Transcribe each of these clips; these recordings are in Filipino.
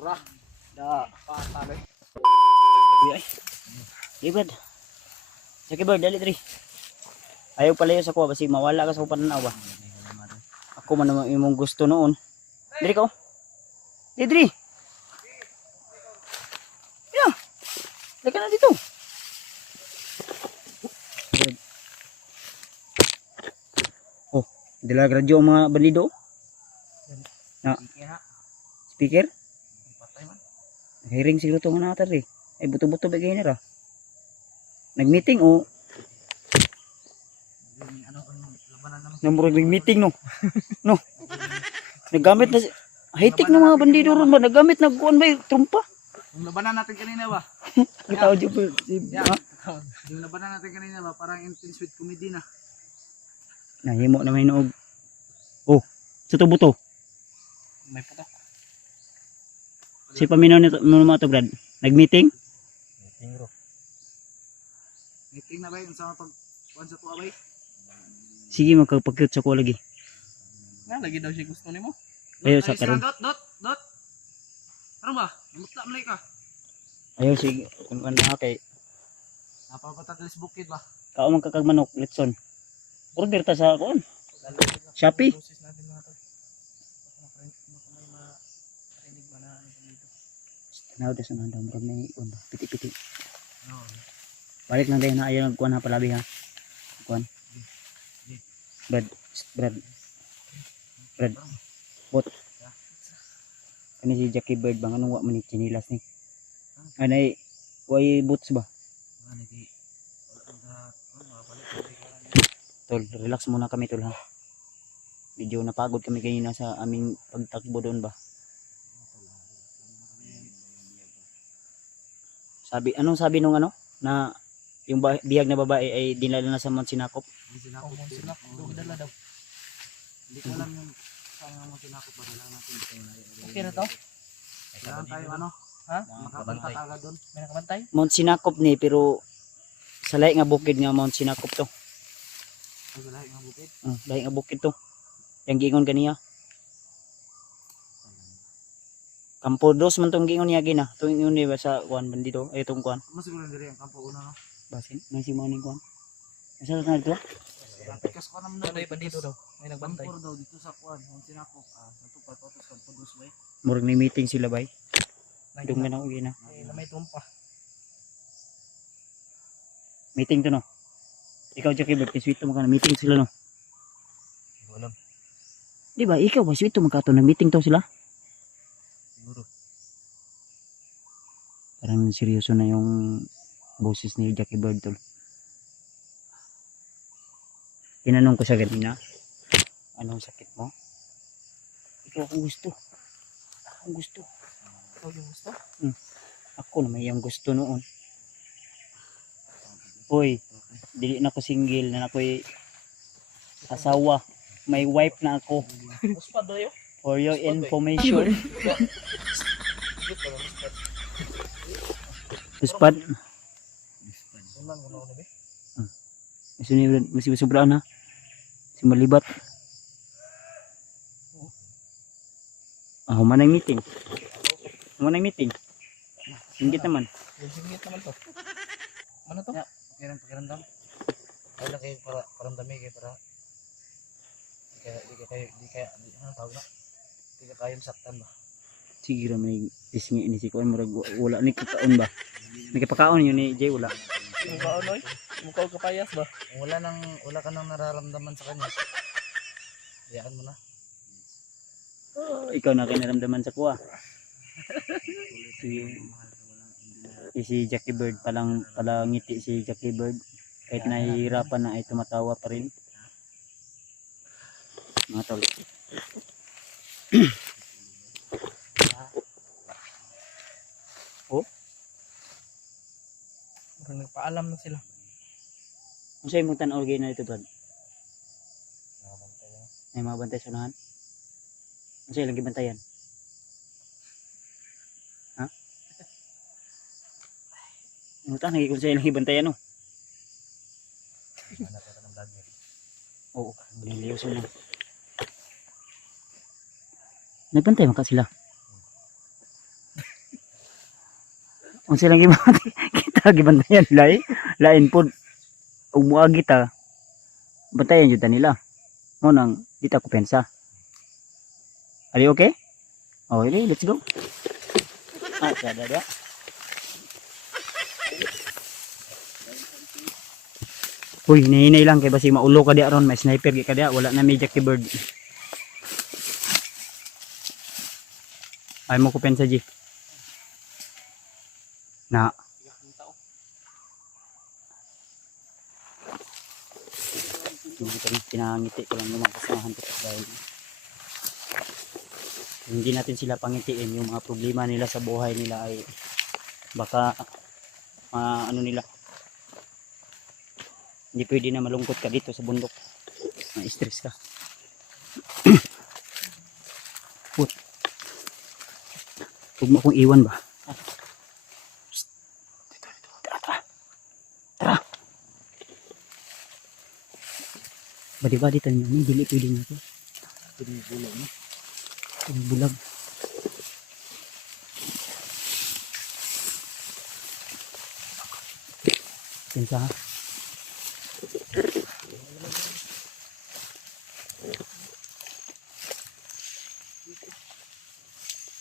Mura. Da pataloy. Ay. Ibad. Sige bird, dali diri. Ayaw palayo sa kuha kasi mawala ka sa pananaw ba. Ako man naman imong gusto noon. Diri ka oh. Diri. Yeah. Leka na dito. Oh, dila radyo ang mga bandido. Na. Speaker? Patay man. Hearing siguro to nga natin eh. Ay buto-buto bagay na ra. Nag-meeting oh. Ano labanan naman. Namurag nag-meeting no. No. Naggamit na high-tech ng mga bandido ron ba? Naggamit na kuan ba yung trumpa? Yung labanan natin kanina ba? Itaw dyan po. Yeah. Yung labanan natin kanina ba? Parang intense with comedy na. Nahimo na may noog. Oh, sa to buto. May putok. Si paminaw nito mga to Brad. Nag-meeting? Meeting bro. Meeting na ba yung sama pag kuan sa tuwa ba? Sige magkapag-cute sa ko lagi. Na lagi daw siya gusto nimo. Ayaw sa karon. Dot. Ano ba? Mutla malay ka. Ayaw sige. Kung ano kay Napapatatis bukid ba? kao man kakag manok litson. Order ta sa kuan. Shopee. Process natin mga to. Baka may marinig ba na ano dito. Tanaw des na daw murag may kuan piti-piti. No. Balik lang tayo na ayaw nagkuan ha palabi ha. Kuan. Brad. Bot. Kani si Jackie Bird bang anong wa man ni chinilas ni. Anay way boots ba? Ano di? Tol, relax muna kami tol ha. Medyo napagod kami kanina sa aming pagtakbo doon ba. Anong sabi nung ano na yung bihag na babae ay dinala na sa Mount Sinakop? Sinakop. Doon dala daw. Hindi ko alam yung saan mo sinakop ba dala natin. Okay na to? Kailangan tayo ano? Ha? Makabantay agad doon. May nakabantay? Mount Sinakop ni pero sa lahi nga bukid nga Mount Sinakop to. Ay, lahi nga bukid. Lahi nga bukid to. Yang giingon kaniya. Kampo dos man tong giingon niya gina. Tong ingon ni ba sa kuan bandito ay tong kuan. Mas siguro diri ang kampo una no. Basin nang si morning kuan. Asa na dito? Pikas ko naman daw bandito daw. May nagbantay. Kampo daw dito sa kuan, ang sinakop. Sa tupa patos kampo dos bay. Murag ni meeting sila bay. Dungan ako gina. May trumpa. Meeting to no. Ikaw Jackie Bird, sweet mo ka na meeting sila no. Walang Di ba ikaw ba sweet mo ka to nag-meeting to sila? siguro. Parang seryoso na yung boses ni Jackie Bird tol. Tinanong ko siya ganina, anong sakit mo? Ikaw akong gusto. Akong gusto. Ikaw yung gusto? Ako na may yung gusto noon. Hoy, dili na ko single na ako'y asawa. May wife na ako. Uspad daw yun? For your information. Uspad. Ulan ko na ba? Masih sobrang na. Si malibat. Human ang meeting. Human ang meeting. Singgit naman. Singit naman to. Ano to? Pakiramdam. Ay lang kayo para paramdami kayo para di kaya ano tawag na? Di ka kayong saktan ba? Sige raman isngi ini si kuan murag wala ni kakaon ba. Nagpakaon yun ni Jay wala. Mukha onoy? Mukha ka payas ba? Wala ka nang nararamdaman sa kanya. Hayaan mo na. Ikaw na kinaramdaman sa kuha. Si Jackie Bird palang ngiti si Jackie Bird. Kahit nahihirapan na ay tumatawa pa rin. Mga tol. Oh? Nagpaalam na sila. Kung sa'yo mong tanaw na ito Brad? Ay mga bantay sa unahan? Kung sa'yo lagi bantayan? Ha? Ano ta? Kung sa'yo lagi bantayan no? Oo, niliyoso na. Nagbantay maka sila. Unsa lang gibantay kita gibantayan lain pod ug muagi ta bantayan jud ta nila. Mo nang di ta ko pensa. Are you okay? Oh, really? Let's go. Ada. Uy, hinahinay lang kay basi maulo ka di aron, may sniper gi ka di, wala na may Jackie Bird. Ay mo ko pensa G. Na. Pinangiti ko lang yung mga kasamahan ko dahil hindi natin sila pangitiin yung mga problema nila sa buhay nila ay baka ano nila hindi pwede na malungkot ka dito sa bundok, ma-stress ka. Put huwag mo akong iwan ba. Tara badi-badi tanyo ni dili pwede na ito bulag na bulag. Pensa ha.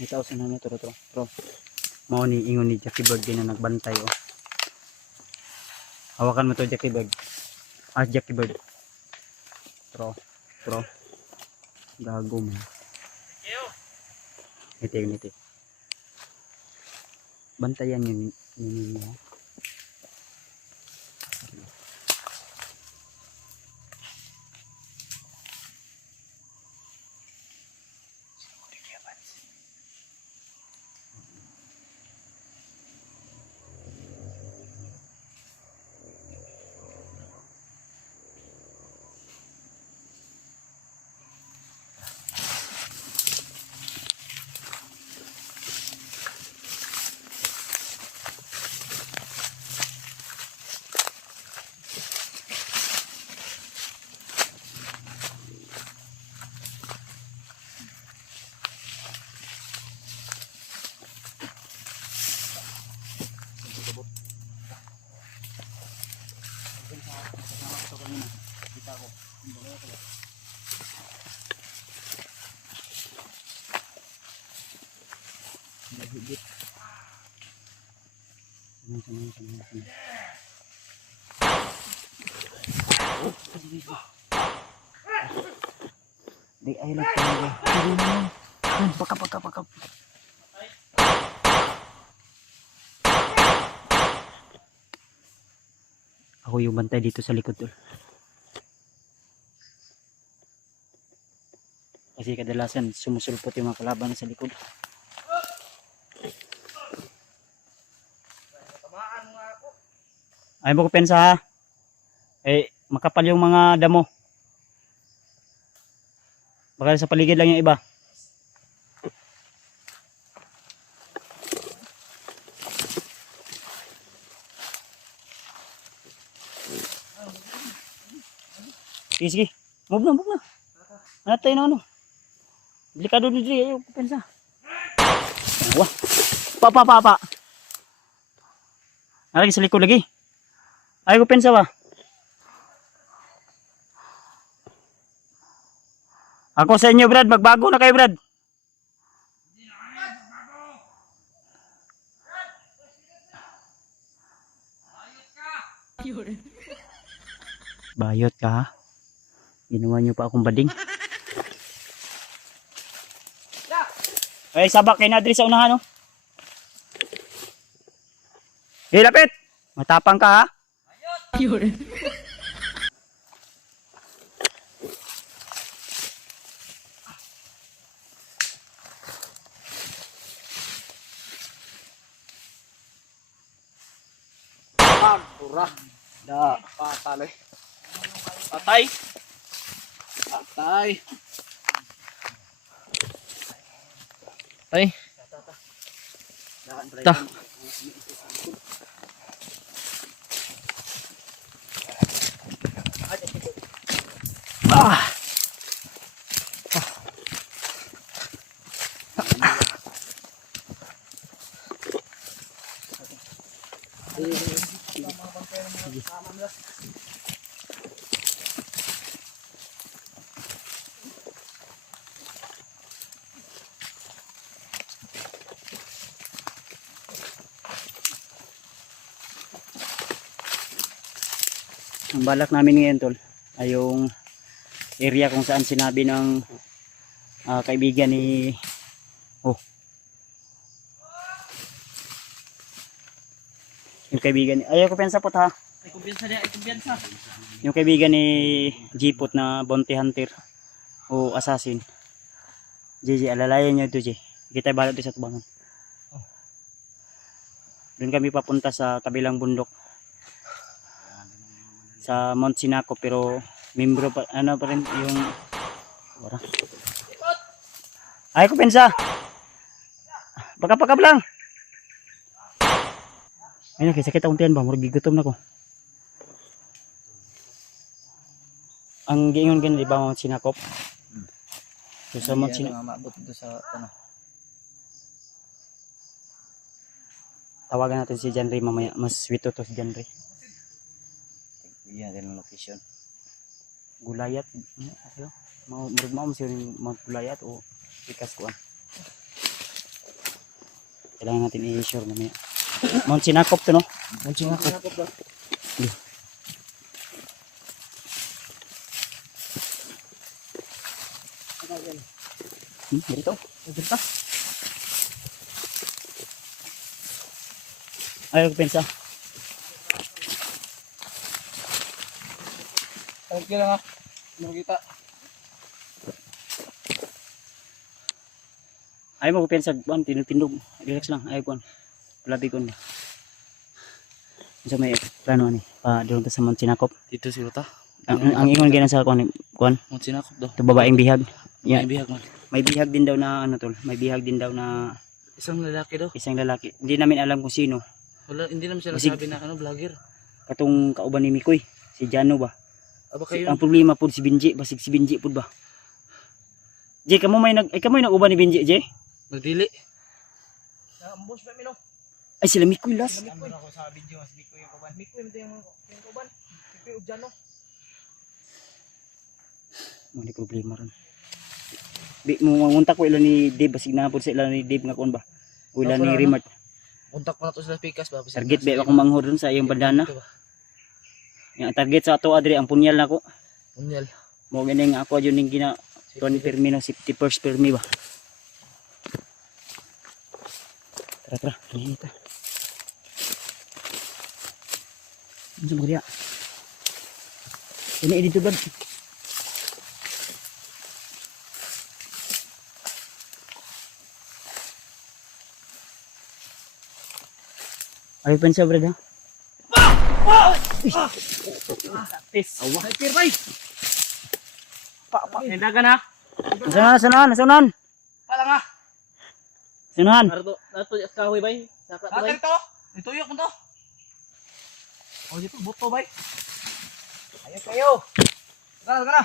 Ito sa nami tro mao ni ingon ni Jackie Bird din na nagbantay oh. Hawakan mo to Jackie Bird. Jackie Bird. Tro gago mo. Ngiti. Bantayan yun ninyo. Di ay lang pakap. Ako yung bantay dito sa likod tol. Kasi kadalasan sumusulpot yung mga kalaban sa likod. Ay mo ko pensa ha. Makapal yung mga damo. Baka sa paligid lang yung iba. Sige. Move na. Natay na ano. Delikado ni Dre, ayaw ko pensa. Wah. Pa. Lagi sa likod lagi. Ayaw ko pensa ba. Ako sa inyo Brad, magbago na kayo Brad. Bayot ka ha. Ginawa nyo pa akong bading. Ay, sabak kay Nadri sa unahan, no? Lapit! Matapang ka, ha? Ayun! Pura! Da! Pataloy! Patay! Ay. Ta. Ang balak namin ngayon tol ay yung area kung saan sinabi ng kaibigan ni yung kaibigan ni ayaw ko pensa po ha. Ay kumpiyansa niya, ay kumpiyansa. Yung kaibigan ni Jipot na bounty hunter o assassin. JJ, alalayan nyo ito, J. Kita balot sa tubangan. Doon kami papunta sa kabilang bundok. Sa Mount Sinako, pero membro pa, ano pa rin yung wala. Ay ko pensa. Pagkapagkap lang. Ayun, sakit akong tiyan ba? Murag gigutom na ko. Ang giingon gani di ba Mount Sinakop? So sa Mount Sinakop Maabot dito sa ano. tawagan natin si Janry mamaya. Mas sweet to si Janry. Bigyan natin ng location. Gulayat. Murag mo siya yung Mount Gulayat o Pikas ko. Kailangan natin i-sure mamaya. Mount Sinakop to no? Mount Sinakop. Dito. Dito. Ayaw ko pensa. Okay lang ha. Makikita. Ayaw mo ko pensa. Tindog. Relax lang. Ayaw ko. Palabi ko na. So may plano ni. Doon sa Mount Sinakop. Dito si Ruta. Ang ingon gina sa kuan. Mount Sinakop daw. Ito babaeng bihag. May bihag man. May bihag din daw na ano tol. May bihag din daw na Isang lalaki daw. isang lalaki. Hindi namin alam kung sino. Wala, hindi naman siya Basig- nasabi na ano, vlogger. Katong kauban ni Mikoy. Si Jano ba? Aba kayo. Ang problema po si Binji. Basig si Binji po ba? Jay, kamo may nag-uban ni Binji, Jay? Magdili. Ambos pa mino. Ay, sila Mikoy last. Ano ako sa video mas Mikoy yung kaban. Mikoy mo yung kaban. Mikoy Ujano. May problema ron. Munta ko ilan ni Dave. Basig na po sa ilan ni Dave nga kuan ba? O ilan ni Rimart. Untak pa na to sila Pikas ba? Target ba akong manghod ron sa iyong bandana. Yung target sa ato adre ang punyal na ko. Unyal. Mo ganing ako yun ning gina 20 permi no 50 first permi ba. Tara, ini ta. Unsa mo diya? Ini dito ba? Ay pensa brad ha. Awa. Pir bay. Pa. Nendagan ha. Sunan. Pala nga. Sunan. Nato ya kahoy bay. Saka bay. Ato. Ituyok mo to. Oh, dito buto bay. Ayo kayo. Kana.